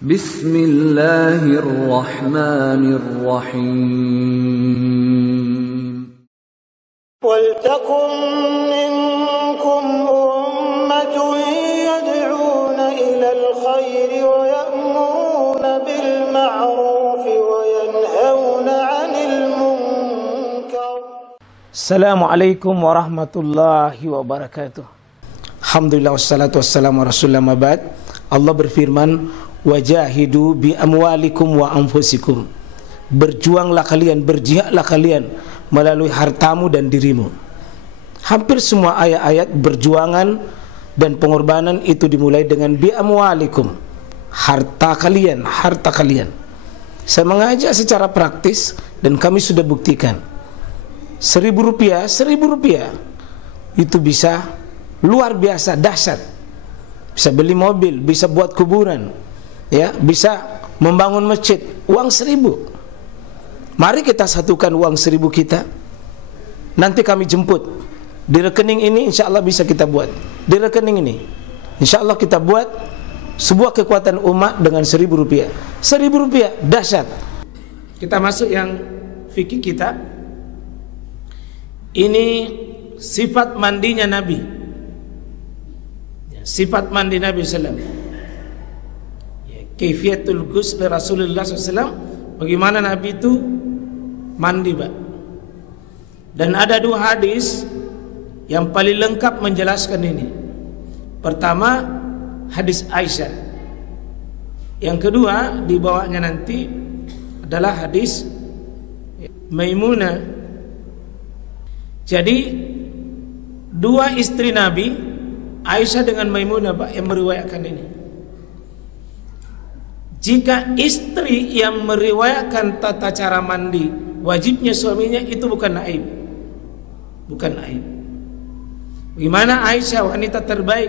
Bismillahirrahmanirrahim. وَلْتَكُنْ مِنْكُمْ أُمَّةٌ يَدْعُونَ إِلَى الْخَيْرِ وَيَأْمُرُونَ بِالْمَعْرُوفِ وَيَنْهَوْنَ عَنِ الْمُنْكَرِ. Assalamualaikum warahmatullahi wabarakatuh. Alhamdulillah wassalatu wassalamu ala rasulillah mabad. Allah berfirman, wajahidu bi amwalikum wa anfusikum. Berjuanglah kalian, berjihadlah kalian melalui hartamu dan dirimu. Hampir semua ayat-ayat berjuangan dan pengorbanan itu dimulai dengan bi amwalikum, harta kalian, harta kalian. Saya mengajak secara praktis dan kami sudah buktikan. Rp1.000 itu bisa luar biasa, dahsyat. Bisa beli mobil, bisa buat kuburan, ya, bisa membangun masjid. Uang 1.000. Mari kita satukan uang 1.000 kita. Nanti kami jemput. Di rekening ini insya Allah bisa kita buat. Di rekening ini insya Allah kita buat sebuah kekuatan umat dengan Rp1.000. Rp1.000 dahsyat. Kita masuk yang fikih kita. Ini sifat mandinya Nabi. Sifat mandi Nabi SAW. Kaifiyatul ghusl Rasulullah SAW. Bagaimana Nabi itu mandi, Pak. Dan ada 2 hadis yang paling lengkap menjelaskan ini. Pertama, hadis Aisyah. Yang kedua, di bawahnya nanti adalah hadis Maimunah. Jadi 2 istri Nabi, Aisyah dengan Maimunah, Pak, yang meriwayatkan ini. Jika istri yang meriwayatkan tata cara mandi wajibnya suaminya, itu bukan aib. Bukan aib. Bagaimana Aisyah, wanita terbaik,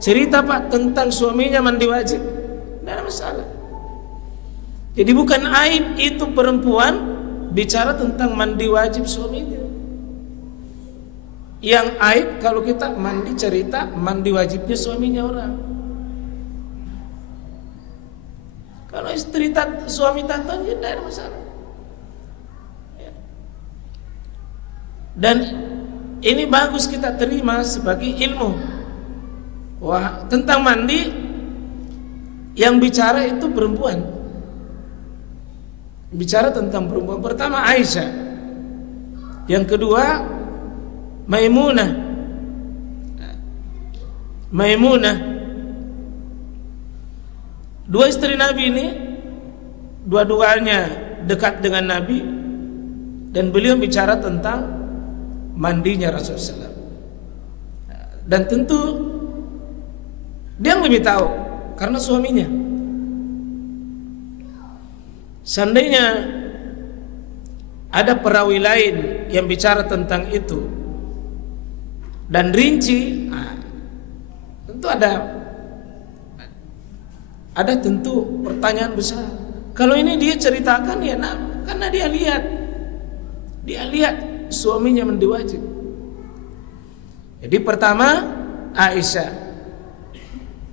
cerita, Pak, tentang suaminya mandi wajib, tidak ada masalah. Jadi bukan aib itu perempuan bicara tentang mandi wajib suaminya. Yang aib kalau kita mandi cerita mandi wajibnya suaminya orang. Kalau istri suami tonton, tidak ada masalah. Ya. Dan ini bagus kita terima sebagai ilmu. Wah, tentang mandi yang bicara itu perempuan. Bicara tentang perempuan. Pertama Aisyah. Yang kedua Maimunah. Maimunah. 2 istri Nabi ini dua-duanya dekat dengan Nabi, dan beliau bicara tentang mandinya Rasulullah SAW. Dan tentu dia yang lebih tahu karena suaminya. Seandainya ada perawi lain yang bicara tentang itu dan rinci, tentu ada tentu pertanyaan besar. Kalau ini dia ceritakan, ya, karena dia lihat suaminya mandi wajib. Jadi pertama Aisyah.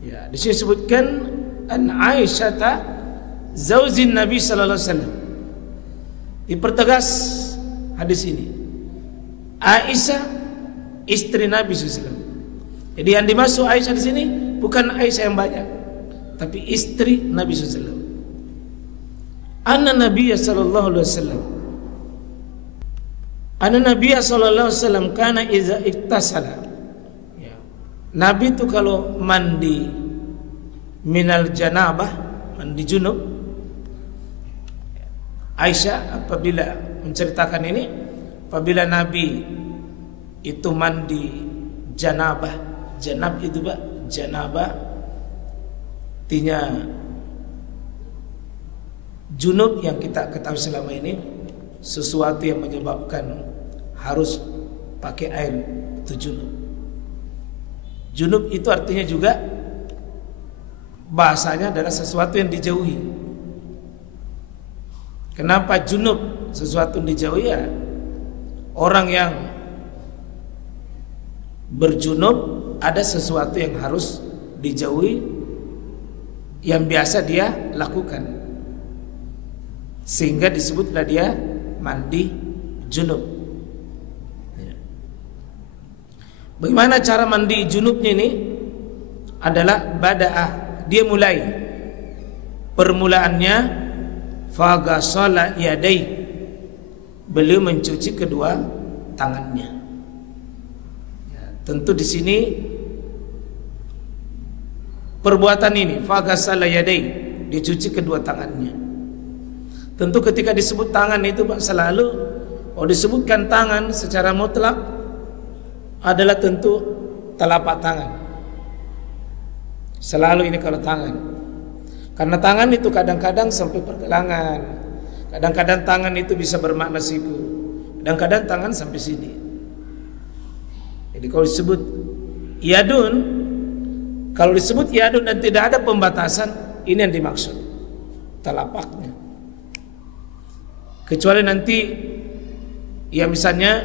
Ya, di sini disebutkan an Aisyata zaujin Nabi sallallahu alaihi wasallam. Dipertegas hadis ini. Aisyah istri Nabi sallallahu alaihi wasallam. Jadi yang dimaksud Aisyah di sini bukan Aisyah yang banyak, tapi istri Nabi SAW. Anna Nabiya sallallahu alaihi wasallam. Anna Nabiya sallallahu alaihi wasallam kana iza iktasala. Ya. Nabi itu kalau mandi minal janabah, mandi junub. Aisyah apabila menceritakan ini, apabila Nabi itu mandi janabah. Janab itu, Pak, janabah artinya junub yang kita ketahui selama ini, sesuatu yang menyebabkan harus pakai air, itu junub. Junub itu artinya juga bahasanya adalah sesuatu yang dijauhi. Kenapa junub? Sesuatu yang dijauhi, ya, orang yang berjunub ada sesuatu yang harus dijauhi, yang biasa dia lakukan, sehingga disebutlah dia mandi junub. Bagaimana cara mandi junubnya ini? Adalah bada'ah, dia mulai, permulaannya faghasala yadai, beliau mencuci kedua tangannya. Ya, tentu di sini perbuatan ini faghasala yadai, dicuci kedua tangannya. Tentu ketika disebut tangan itu Pak, selalu kalau disebutkan tangan secara mutlak adalah tentu telapak tangan. Selalu ini kalau tangan, karena tangan itu kadang-kadang sampai pergelangan, kadang-kadang tangan itu bisa bermakna siku, kadang-kadang tangan sampai sini. Jadi kalau disebut yadun, kalau disebut yadun dan tidak ada pembatasan, ini yang dimaksud telapaknya. Kecuali nanti ya misalnya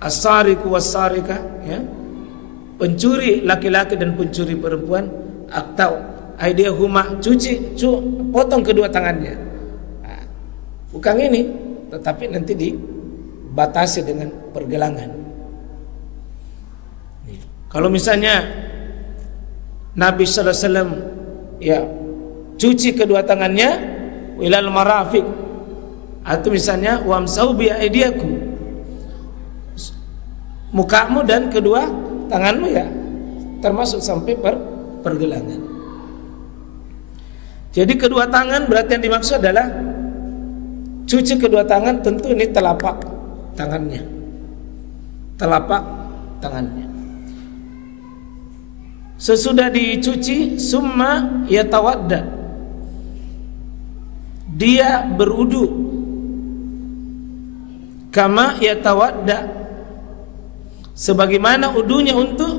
as-sariqu was-sariqah, ya, pencuri laki-laki dan pencuri perempuan, atau aydihuma, potong kedua tangannya. Nah, bukan ini, tetapi nanti dibatasi dengan pergelangan. Kalau misalnya Nabi sallallahu alaihi wasallam ya cuci kedua tangannya ilal marafiq, atau misalnya wamsau bi aydiyakum, mukamu dan kedua tanganmu ya termasuk sampai pergelangan. Jadi kedua tangan berarti yang dimaksud adalah cuci kedua tangan, tentu ini telapak tangannya. Telapak tangannya. Sesudah dicuci, summa yatawadda, dia berudu, kama yatawadda, sebagaimana udunya untuk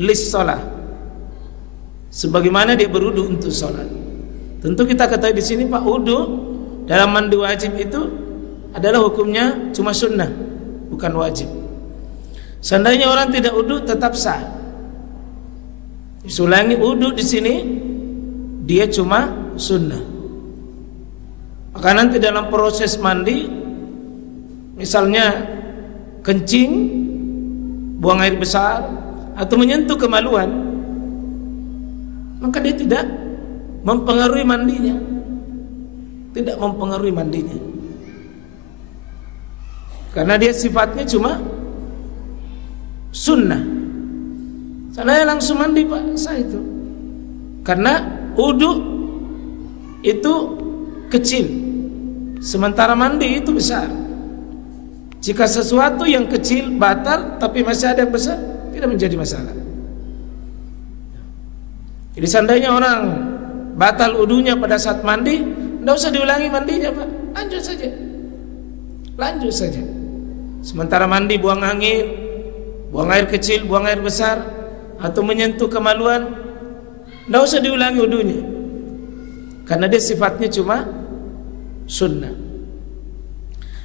lis-shalah, sebagaimana dia berudu untuk sholat. Tentu kita ketahui di sini Pak, udu dalam mandi wajib itu adalah hukumnya cuma sunnah, bukan wajib. Seandainya orang tidak udu tetap sah. Ulangi, udu di sini dia cuma sunnah. Maka nanti dalam proses mandi, misalnya kencing, buang air besar, atau menyentuh kemaluan, maka dia tidak mempengaruhi mandinya, tidak mempengaruhi mandinya, karena dia sifatnya cuma sunnah. Saya langsung mandi Pak, saya itu, karena wudu itu kecil, sementara mandi itu besar. Jika sesuatu yang kecil batal tapi masih ada yang besar, tidak menjadi masalah. Jadi seandainya orang batal wudunya pada saat mandi, tidak usah diulangi mandinya Pak, lanjut saja, lanjut saja. Sementara mandi buang angin, buang air kecil, buang air besar, atau menyentuh kemaluan, tidak usah diulangi wudunya, karena dia sifatnya cuma sunnah.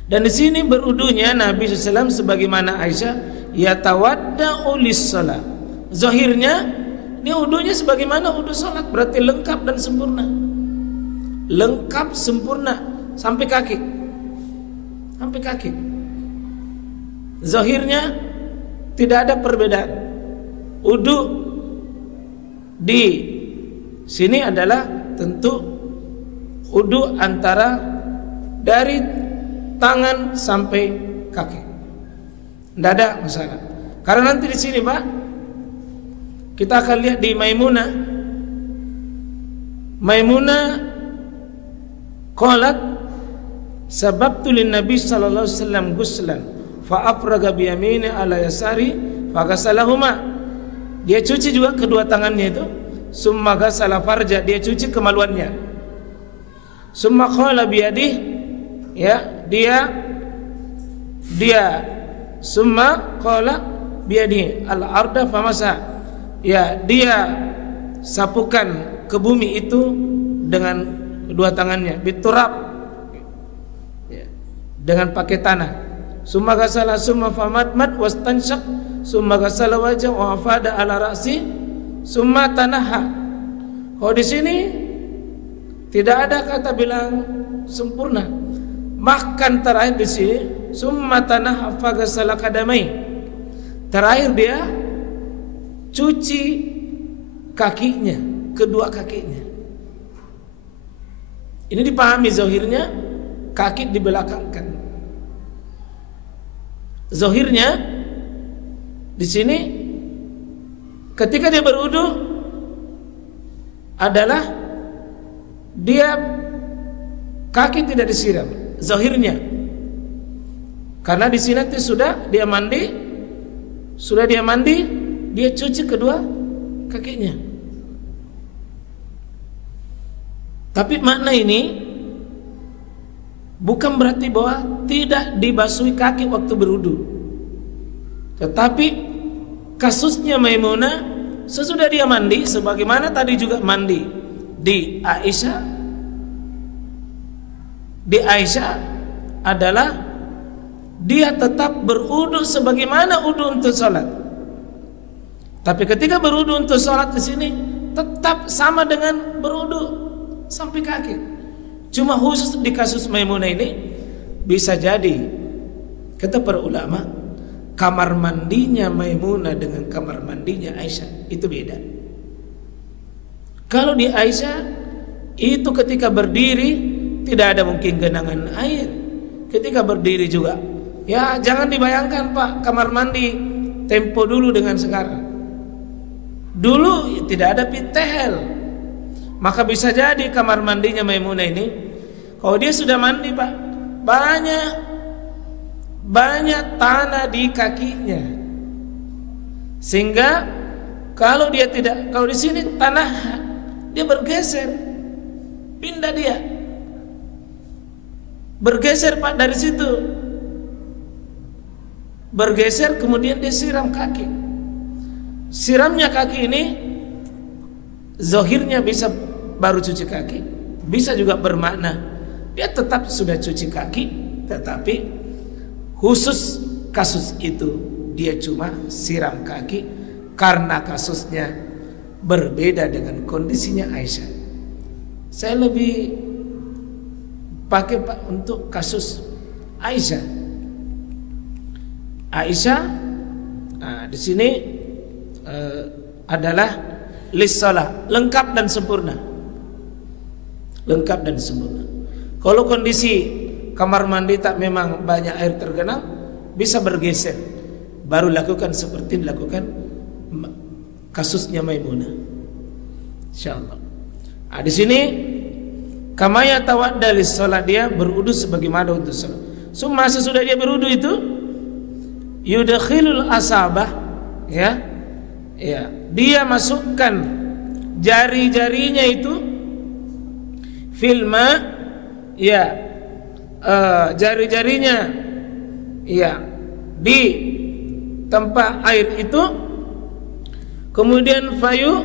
Dan di sini berudunya Nabi SAW sebagaimana Aisyah, yatawadda'u lis-shalah. Zahirnya ini wudunya sebagaimana wudu salat, berarti lengkap dan sempurna. Lengkap sempurna sampai kaki. Sampai kaki. Zahirnya tidak ada perbedaan. Wudu di sini adalah tentu wudu antara dari tangan sampai kaki. Tidak ada masalah. Karena nanti di sini Pak, kita akan lihat di Maimunah. Maimunah qalat sababtu lin Nabi sallallahu alaihi wasallam ghuslan fa afraga bi yamini ala yasari fa ghasalahuma. Dia cuci juga kedua tangannya itu. Summa ghasala farja, dia cuci kemaluannya. Summa qala bi yadihi, ya, dia summa qala bi yadihi al-arda famasa. Ya, dia sapukan ke bumi itu dengan kedua tangannya, biturab, ya, dengan pakai tanah. Summa ghasala summa famatmat wastanshaq summa ghasala wajha wa afada ala ra'si summa tanaha. Oh, di sini tidak ada kata bilang sempurna. Bahkan terakhir di sini summa tanah faghasala qadamai. Terakhir dia cuci kakinya, kedua kakinya. Ini dipahami zahirnya kaki dibelakangkan. Zahirnya di sini ketika dia berwudu adalah dia kaki tidak disiram. Zahirnya, karena di sini sudah dia mandi, dia cuci kedua kakinya. Tapi makna ini bukan berarti bahwa tidak dibasuhi kaki waktu berwudu. Tetapi kasusnya Maimunah sesudah dia mandi, sebagaimana tadi juga mandi di Aisyah. Di Aisyah adalah dia tetap berwudu sebagaimana wudu untuk sholat. Tapi ketika berwudu untuk sholat di sini tetap sama dengan berwudu sampai kaki. Cuma khusus di kasus Maimunah ini bisa jadi kata para ulama, kamar mandinya Maimunah dengan kamar mandinya Aisyah itu beda. Kalau di Aisyah itu ketika berdiri tidak ada mungkin genangan air. Ketika berdiri juga, ya jangan dibayangkan Pak kamar mandi tempo dulu dengan sekarang. Dulu tidak ada pitehel, maka bisa jadi kamar mandinya Maimunah ini, kalau dia sudah mandi Pak, banyak tanah di kakinya, sehingga kalau dia tidak, kalau di sini tanah dia bergeser, pindah dia. Bergeser Pak dari situ, bergeser kemudian dia siram kaki. Siramnya kaki ini zahirnya bisa baru cuci kaki, bisa juga bermakna dia tetap sudah cuci kaki, tetapi khusus kasus itu dia cuma siram kaki karena kasusnya berbeda dengan kondisinya Aisyah. Saya lebih pakai Pak untuk kasus Aisyah. Di sini adalah lis-shalah, lengkap dan sempurna. Lengkap dan sempurna. Kalau kondisi kamar mandi tak memang banyak air tergenang, bisa bergeser, baru lakukan seperti dilakukan kasusnya Maimunah. Insyaallah. Di sini kamaya tawadda lis-shalah, dia berwudu sebagaimana untuk salat. Summa sesudah dia berwudu itu yudkhilul asabah, ya, dia masukkan jari-jarinya itu filma, jari-jarinya di tempat air itu, kemudian fayu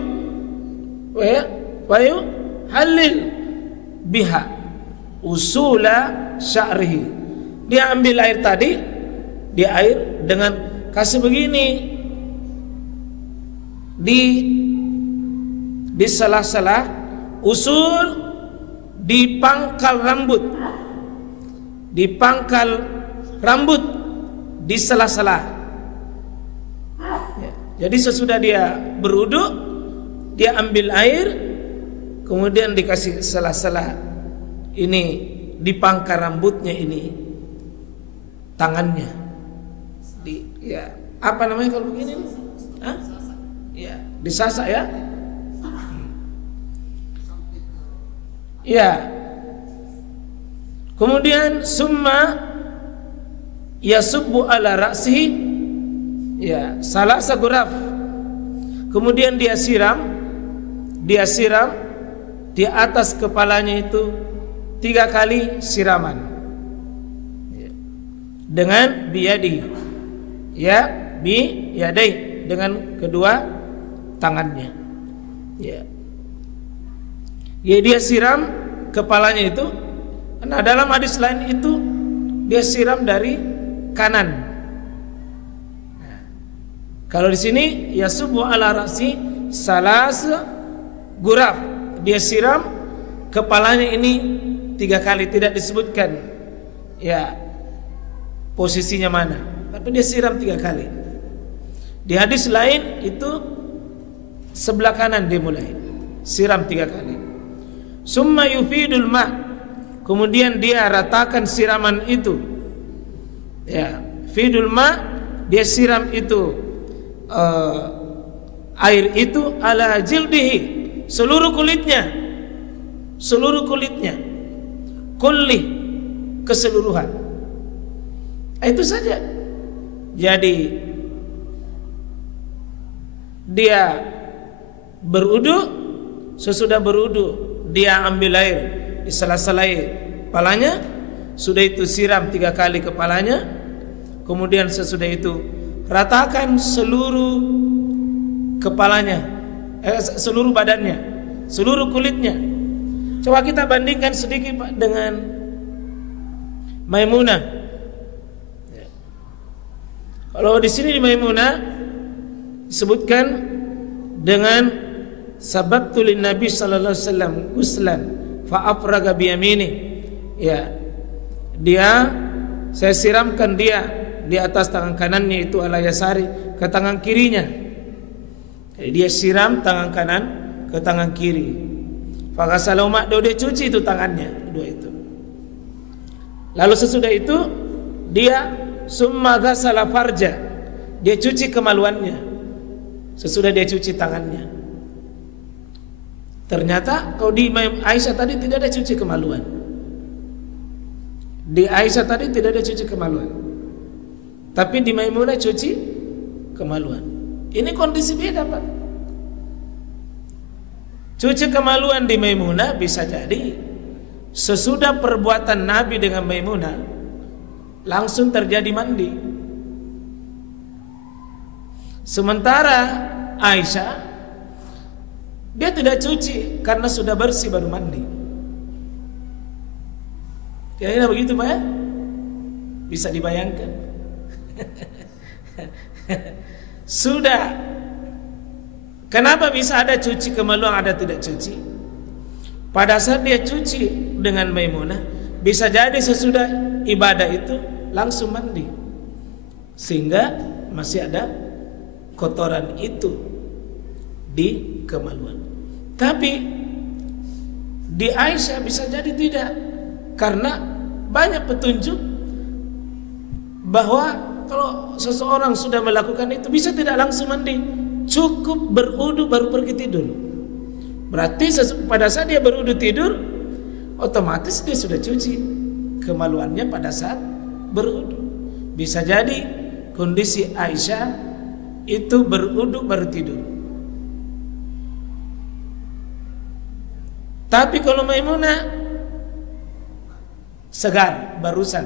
halil biha usula sya'rihi, dia ambil air tadi, dia air dengan kasih begini di sela-sela usul, di pangkal rambut, di sela-sela. Jadi sesudah dia berwudu, dia ambil air, kemudian dikasih sela-sela ini di pangkal rambutnya ini, tangannya apa namanya kalau begini? Disasak ya. Kemudian summa yasubbu ala ra'sihi, salasa guraf. Kemudian dia siram di atas kepalanya itu 3 kali siraman dengan biyadi, biyadai, dengan kedua tangannya. Dia siram kepalanya itu. Nah, dalam hadis lain itu dia siram dari kanan. Kalau di sini yasubu ala ra'si salas guraf, dia siram kepalanya ini 3 kali, tidak disebutkan ya posisinya mana, tapi dia siram 3 kali. Di hadis lain itu sebelah kanan dia mulai siram 3 kali. Summa yufidul ma, kemudian dia ratakan siraman itu. Ya, fidul ma, dia siram itu air itu ala jildihi, seluruh kulitnya, kulli, keseluruhan. Itu saja. Jadi dia berudu, sesudah berudu dia ambil air di sela-sela kepalanya, sudah itu siram 3 kali kepalanya, kemudian sesudah itu ratakan seluruh kepalanya, seluruh badannya, seluruh kulitnya. Coba kita bandingkan sedikit Pak dengan Maimunah. Kalau di sini di Maimunah disebutkan dengan sababtu lin Nabi sallallahu alaihi wasallam guslan fa afraga bi yamini. Ya. Saya siramkan dia di atas tangan kanannya itu ala yasari, ke tangan kirinya. Jadi dia siram tangan kanan ke tangan kiri. Fagasalau ma'do, dia cuci itu tangannya dua itu. Lalu sesudah itu dia summa ghasala farja, dia cuci kemaluannya. Sesudah dia cuci tangannya. Ternyata kalau di Aisyah tadi tidak ada cuci kemaluan. Di Aisyah tadi tidak ada cuci kemaluan, tapi di Maimunah cuci kemaluan. Ini kondisi beda Pak. Cuci kemaluan di Maimunah bisa jadi sesudah perbuatan Nabi dengan Maimunah langsung terjadi mandi. Sementara Aisyah dia tidak cuci karena sudah bersih baru mandi. Kira-kira begitu Pak ya? Bisa dibayangkan. Sudah. Kenapa bisa ada cuci kemaluan, ada tidak cuci? Pada saat dia cuci dengan Maimunah, bisa jadi sesudah ibadah itu langsung mandi, sehingga masih ada kotoran itu di kemaluan. Tapi di Aisyah bisa jadi tidak, karena banyak petunjuk bahwa kalau seseorang sudah melakukan itu bisa tidak langsung mandi, cukup berudu baru pergi tidur. Berarti pada saat dia berudu tidur, otomatis dia sudah cuci kemaluannya pada saat berudu. Bisa jadi kondisi Aisyah itu berudu baru tidur. Tapi kalau Maimunah segar, barusan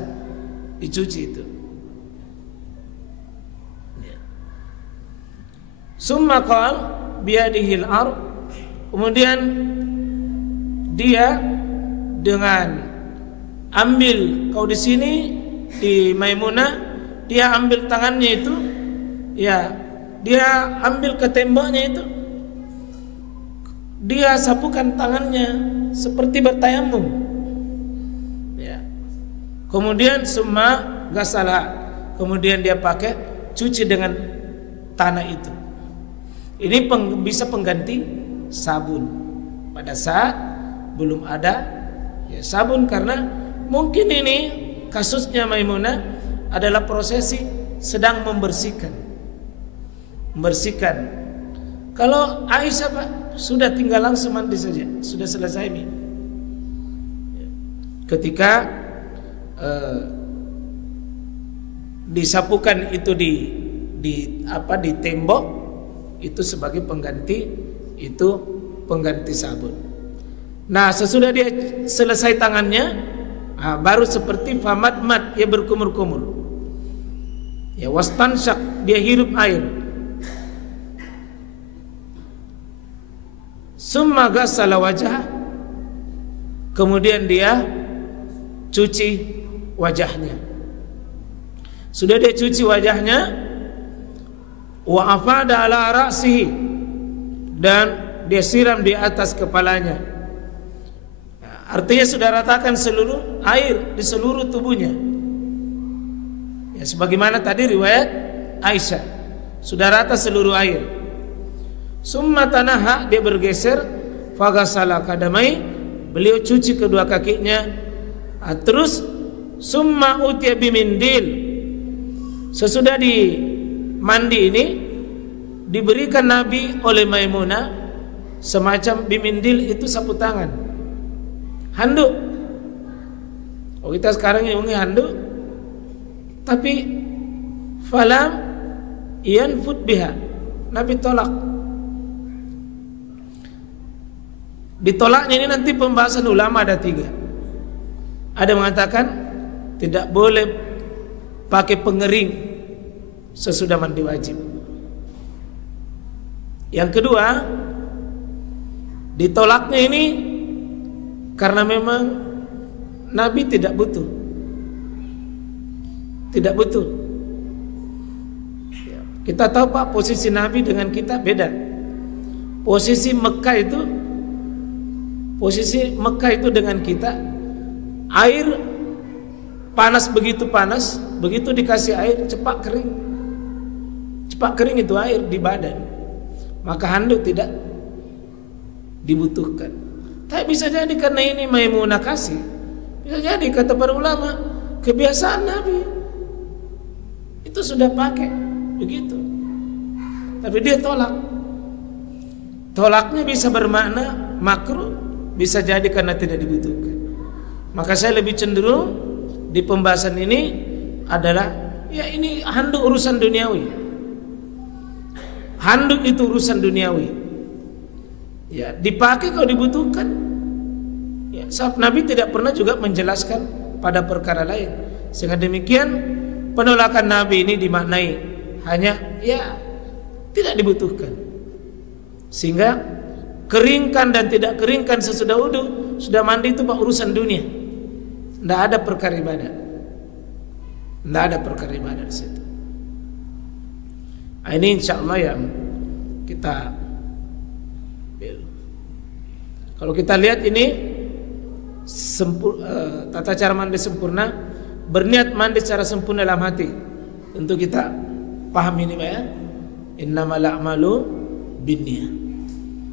dicuci itu. Summa qal biyadihil ard, kemudian dia dengan ambil, kalau di sini di Maimunah dia ambil tangannya itu, ya dia ambil ke temboknya itu, dia sapukan tangannya seperti bertayamum. Ya. Kemudian summa ghasala, kemudian dia pakai cuci dengan tanah itu. Ini bisa pengganti sabun pada saat belum ada ya, sabun, karena mungkin ini kasusnya Maimunah adalah prosesi sedang membersihkan. Kalau Aisyah Pak sudah tinggal langsung mandi saja, sudah selesai nih. Ketika disapukan itu di tembok itu sebagai pengganti, itu pengganti sabun. Nah, sesudah dia selesai tangannya, baru seperti famadmad, dia berkumur-kumur. Ya, wastansyak, dia hirup air. Summa ghassala wajah, kemudian dia cuci wajahnya. Sudah dia cuci wajahnya, wa afada ala ra'sihi, dan dia siram di atas kepalanya. Artinya sudah ratakan seluruh air di seluruh tubuhnya. Ya, sebagaimana tadi riwayat Aisyah, sudah rata seluruh air. Summa tanaha, dia bergeser, faghasala qadamai, beliau cuci kedua kakinya. Terus summa utiya bimindil, sesudah di mandi ini diberikan Nabi oleh Maimunah semacam bimindil, itu sapu tangan, handuk. Oh, kita sekarang ini handuk, tapi falam yanfud biha, Nabi tolak. Ditolaknya ini nanti pembahasan ulama ada 3. Ada mengatakan tidak boleh pakai pengering sesudah mandi wajib. Yang kedua, ditolaknya ini karena memang Nabi tidak butuh. Tidak butuh. Kita tahu Pak, posisi Nabi dengan kita beda. Posisi Mekah itu dengan kita, air panas, begitu dikasih air cepat kering itu air di badan, maka handuk tidak dibutuhkan. Tapi bisa jadi karena ini Maimunah kasih, bisa jadi kata para ulama kebiasaan Nabi itu sudah pakai begitu, tapi dia tolak. Tolaknya bisa bermakna makruh, bisa jadi karena tidak dibutuhkan. Maka saya lebih cenderung di pembahasan ini adalah, ya ini handuk urusan duniawi. Handuk itu urusan duniawi. Ya, dipakai kalau dibutuhkan. Ya, sebab Nabi tidak pernah juga menjelaskan pada perkara lain. Sehingga demikian penolakan Nabi ini dimaknai hanya ya tidak dibutuhkan. Sehingga keringkan dan tidak keringkan sesudah wudu, sudah mandi itu Pak urusan dunia. Tidak ada perkara ibadah. Tidak ada perkara ibadah di situ. Ini insyaallah yang kita kalau kita lihat ini tata cara mandi sempurna, berniat mandi secara sempurna dalam hati. Tentu kita paham ini Pak ya. Innamal a'malu binniyah.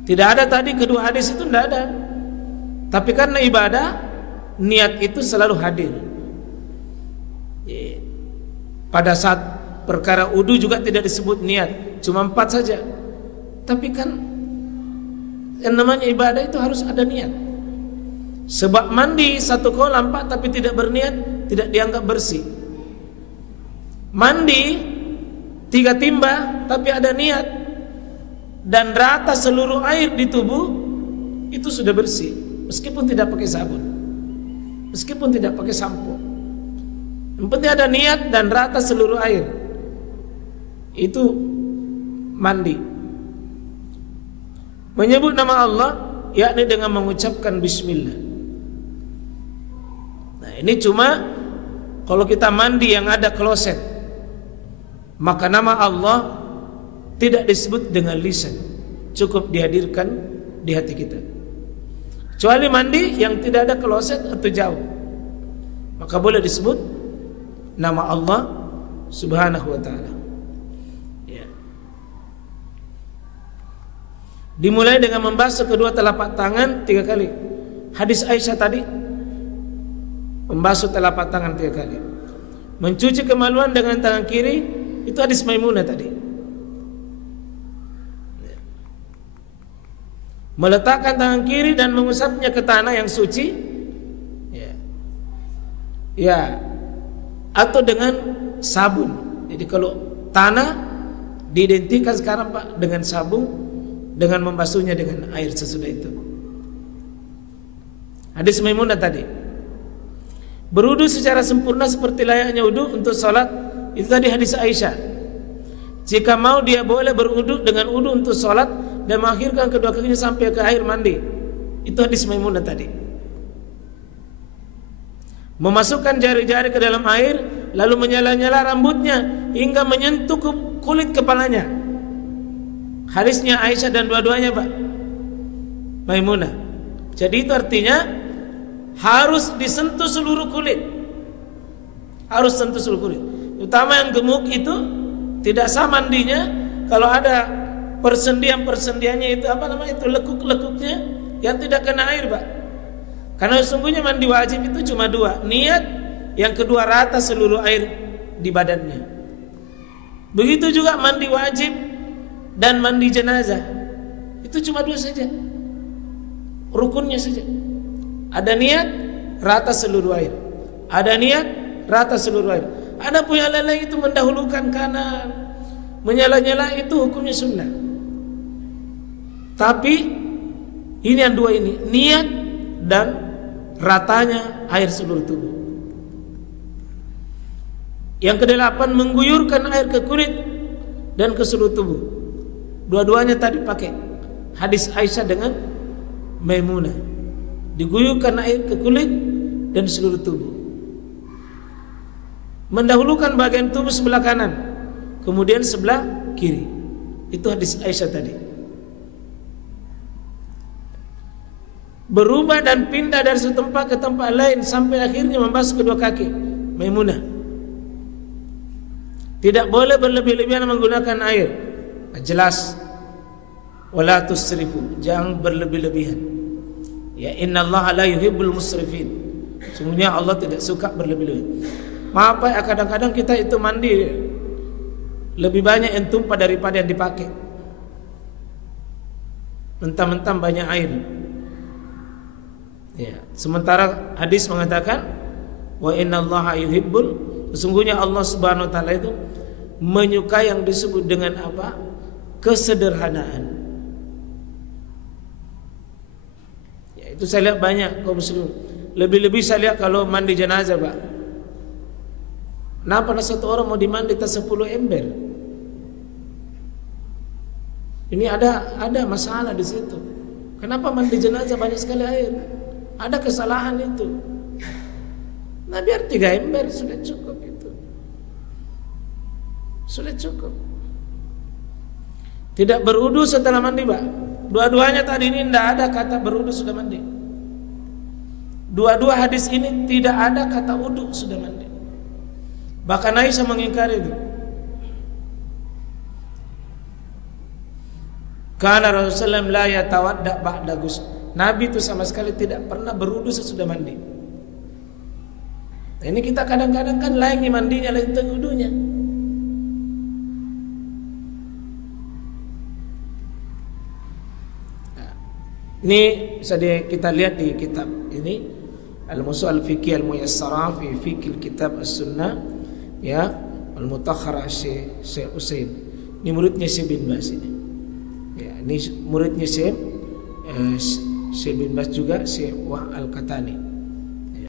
Tidak ada tadi kedua hadis itu, tidak ada. Tapi karena ibadah, niat itu selalu hadir. Pada saat perkara wudu juga tidak disebut niat, cuma 4 saja. Tapi kan yang namanya ibadah itu harus ada niat. Sebab mandi 1 kolam Pak, tapi tidak berniat, tidak dianggap bersih. Mandi 3 timba, tapi ada niat dan rata seluruh air di tubuh, itu sudah bersih, meskipun tidak pakai sabun, meskipun tidak pakai sampo. Yang penting ada niat dan rata seluruh air, itu mandi. Menyebut nama Allah yakni dengan mengucapkan bismillah. Nah, ini cuma kalau kita mandi yang ada kloset, maka nama Allah tidak disebut dengan lisan, cukup dihadirkan di hati kita. Kecuali mandi yang tidak ada kloset atau jauh, maka boleh disebut nama Allah Subhanahu wa ta'ala. Ya. Dimulai dengan membasuh kedua telapak tangan 3 kali. Hadis Aisyah tadi, membasuh telapak tangan 3 kali. Mencuci kemaluan dengan tangan kiri, itu hadis Maimunah tadi. Meletakkan tangan kiri dan mengusapnya ke tanah yang suci, ya, atau dengan sabun. Jadi kalau tanah diidentikan sekarang Pak dengan sabun, dengan membasuhnya dengan air sesudah itu. Hadis Maimunah tadi. Berwudu secara sempurna seperti layaknya wudu untuk salat, itu tadi hadis Aisyah. Jika mau dia boleh berwudu dengan wudu untuk salat dan mengakhirkan kedua kakinya sampai ke air mandi. Itu hadis Maimunah tadi. Memasukkan jari-jari ke dalam air, lalu menyala-nyala rambutnya hingga menyentuh kulit kepalanya. Hadisnya Aisyah dan dua-duanya Pak. Maimunah. Jadi itu artinya harus disentuh seluruh kulit. Harus sentuh seluruh kulit. Utama yang gemuk itu tidak sah mandinya kalau ada persendian-persendiannya itu apa namanya itu lekuk-lekuknya yang tidak kena air, Pak. Karena sesungguhnya mandi wajib itu cuma dua, niat, yang kedua rata seluruh air di badannya. Begitu juga mandi wajib dan mandi jenazah. Itu cuma dua saja. Rukunnya saja. Ada niat, rata seluruh air. Ada niat, rata seluruh air. Ada pun yang lain itu mendahulukan kanan, menyala-nyala, itu hukumnya sunnah. Tapi ini yang dua ini, niat dan ratanya air seluruh tubuh. Yang kedelapan, mengguyurkan air ke kulit dan ke seluruh tubuh. Dua-duanya tadi pakai hadis Aisyah dengan Maimunah. Diguyurkan air ke kulit dan seluruh tubuh. Mendahulukan bagian tubuh sebelah kanan, kemudian sebelah kiri. Itu hadis Aisyah tadi. Berubah dan pindah dari satu tempat ke tempat lain sampai akhirnya membasuh kedua kaki. Maimunah. Tidak boleh berlebih-lebihan menggunakan air. Jelas. Wala tusrifu, jangan berlebih-lebihan. Ya, innallaha la yuhibbul musrifin. Sungguhnya Allah tidak suka berlebih-lebihan. Maaf ya, kadang-kadang kita itu mandi lebih banyak yang tumpah daripada yang dipakai. Mentang-mentang banyak air. Ya, sementara hadis mengatakan wa innallaha yuhibbul, sesungguhnya Allah Subhanahu wa taala itu menyukai yang disebut dengan apa? Kesederhanaan. Ya, itu saya lihat banyak kaum muslimin. Lebih-lebih saya lihat kalau mandi jenazah, Pak. Kenapa satu orang mau dimandi tas 10 ember? Ini ada masalah di situ. Kenapa mandi jenazah banyak sekali air? Ada kesalahan itu. Nah, biar 3 ember sudah cukup itu. Sudah cukup. Tidak berudu setelah mandi, Pak. Dua-duanya tadi ini tidak ada kata berudu sudah mandi. Dua-dua hadis ini tidak ada kata wudu sudah mandi. Bahkan Aisyah mengingkari itu. Karena Rasulullah la yatawadda ba'da ghusl. Nabi itu sama sekali tidak pernah berudu sesudah mandi. Nah, ini kita kadang-kadang kan lain mandinya, lain wudunya. Nah, ini bisa kita lihat di kitab ini Al-Musul Al-Fiqih Al-Muyassarah fi Fiqh Kitab As-Sunnah, ya, Al-Mutakhara Syekh Usain. Ini muridnya Syekh bin Baz ini. Ya, ini muridnya Syekh bin Baz juga, Syekh Wa Al-Katani.